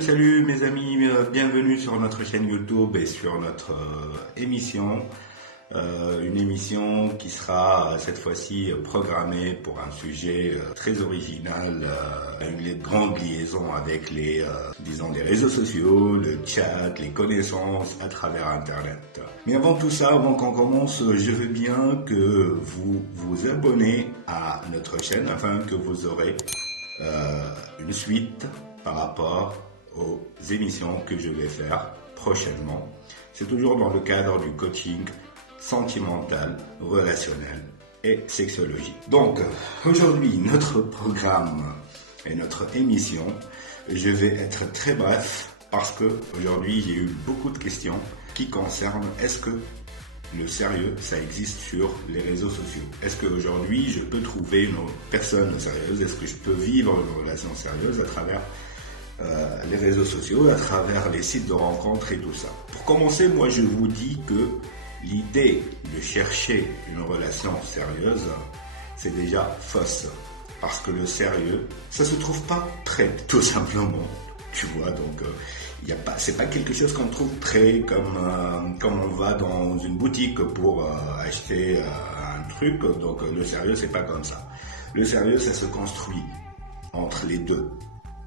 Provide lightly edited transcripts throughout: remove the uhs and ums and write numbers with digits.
Salut mes amis, bienvenue sur notre chaîne YouTube et sur notre émission. Une émission qui sera cette fois-ci programmée pour un sujet très original, une grande liaison avec les réseaux sociaux, le chat, les connaissances à travers Internet. Mais avant tout ça, avant qu'on commence, je veux bien que vous vous abonnez à notre chaîne afin que vous aurez une suite par rapport aux émissions que je vais faire prochainement. C'est toujours dans le cadre du coaching sentimental, relationnel et sexologie. Donc, aujourd'hui, notre programme et notre émission, je vais être très bref parce que aujourd'hui, j'ai eu beaucoup de questions qui concernent est-ce que le sérieux, ça existe sur les réseaux sociaux. Est-ce qu'aujourd'hui, je peux trouver une personne sérieuse? Est-ce que je peux vivre une relation sérieuse à travers les réseaux sociaux, à travers les sites de rencontres et tout ça? Pour commencer, moi, je vous dis que l'idée de chercher une relation sérieuse, c'est déjà fausse. Parce que le sérieux, ça se trouve pas prêt, tout simplement. Tu vois, donc c'est pas quelque chose qu'on trouve prêt comme on va dans une boutique pour acheter un truc. Donc le sérieux, c'est pas comme ça. Le sérieux, ça se construit entre les deux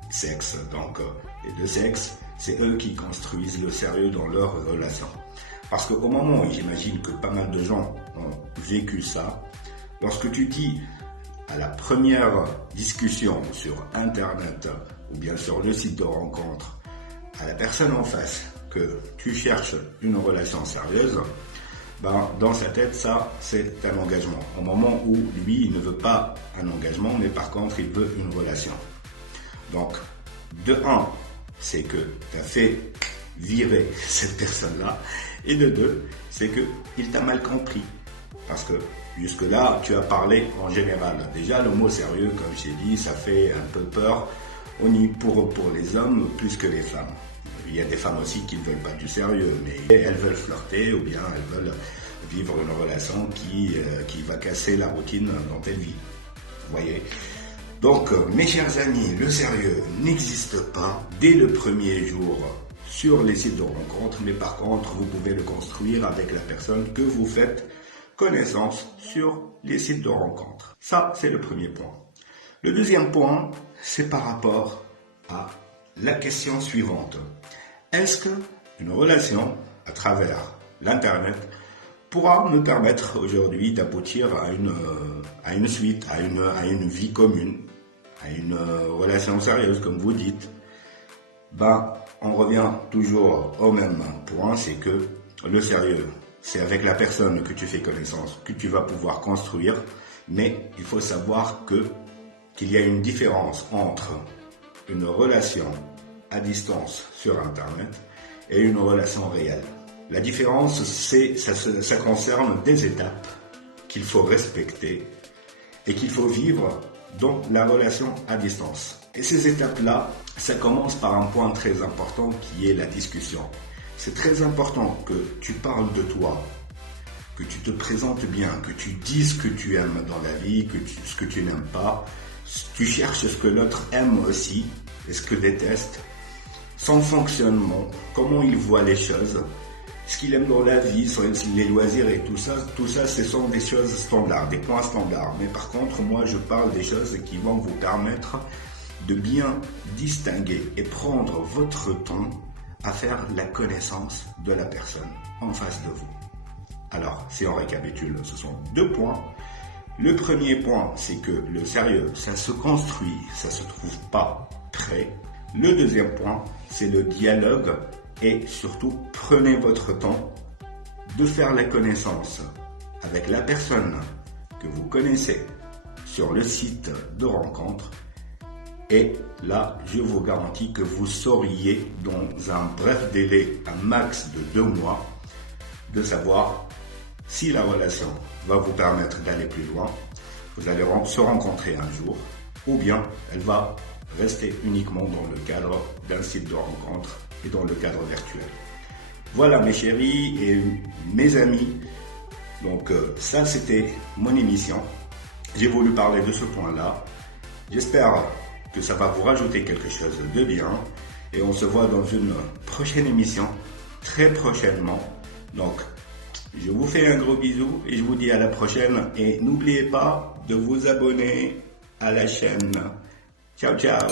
sexes. Donc les deux sexes, c'est eux qui construisent le sérieux dans leur relation. Parce qu'au moment où j'imagine que pas mal de gens ont vécu ça, lorsque tu dis à la première discussion sur Internet ou bien sur le site de rencontre à la personne en face que tu cherches une relation sérieuse, dans sa tête, ça, c'est un engagement. Au moment où lui, il ne veut pas un engagement, mais par contre, il veut une relation. Donc, de un, c'est que tu as fait virer cette personne-là. Et de deux, c'est qu'il t'a mal compris. Parce que jusque-là, tu as parlé en général. Déjà, le mot sérieux, comme j'ai dit, ça fait un peu peur pour les hommes plus que les femmes. Il y a des femmes aussi qui ne veulent pas du sérieux, mais elles veulent flirter ou bien elles veulent vivre une relation qui va casser la routine dont elles vivent. Vous voyez ? Donc, mes chers amis, le sérieux n'existe pas dès le premier jour sur les sites de rencontres, mais par contre, vous pouvez le construire avec la personne que vous faites connaissance sur les sites de rencontres. Ça, c'est le premier point. Le deuxième point, c'est par rapport à la question suivante. Est-ce qu'une relation à travers l'Internet pourra me permettre aujourd'hui d'aboutir à une suite, à une vie commune, à une relation sérieuse, comme vous dites? On revient toujours au même point, c'est que le sérieux, c'est avec la personne que tu fais connaissance, que tu vas pouvoir construire, mais il faut savoir qu'il y a une différence entre une relation à distance sur Internet et une relation réelle. La différence, ça concerne des étapes qu'il faut respecter et qu'il faut vivre dans la relation à distance. Et ces étapes-là, ça commence par un point très important qui est la discussion. C'est très important que tu parles de toi, que tu te présentes bien, que tu dises ce que tu aimes dans la vie, ce que tu n'aimes pas. Tu cherches ce que l'autre aime aussi et ce que déteste. Son fonctionnement, comment il voit les choses, ce qu'il aime dans la vie, les loisirs et tout ça, ce sont des choses standards, des points standards. Mais par contre, moi, je parle des choses qui vont vous permettre de bien distinguer et prendre votre temps à faire la connaissance de la personne en face de vous. Alors, si on récapitule, ce sont deux points. Le premier point, c'est que le sérieux, ça se construit, ça se trouve pas prêt. Le deuxième point, c'est le dialogue et surtout, prenez votre temps de faire la connaissance avec la personne que vous connaissez sur le site de rencontre. Et là, je vous garantis que vous sauriez, dans un bref délai, un max de 2 mois, de savoir si la relation va vous permettre d'aller plus loin. Vous allez se rencontrer un jour, ou bien elle va rester uniquement dans le cadre d'un site de rencontre et dans le cadre virtuel. Voilà mes chéris et mes amis. Donc ça, c'était mon émission. J'ai voulu parler de ce point-là. J'espère que ça va vous rajouter quelque chose de bien. et on se voit dans une prochaine émission, très prochainement. Donc, je vous fais un gros bisou et je vous dis à la prochaine. Et n'oubliez pas de vous abonner à la chaîne. Ciao, ciao!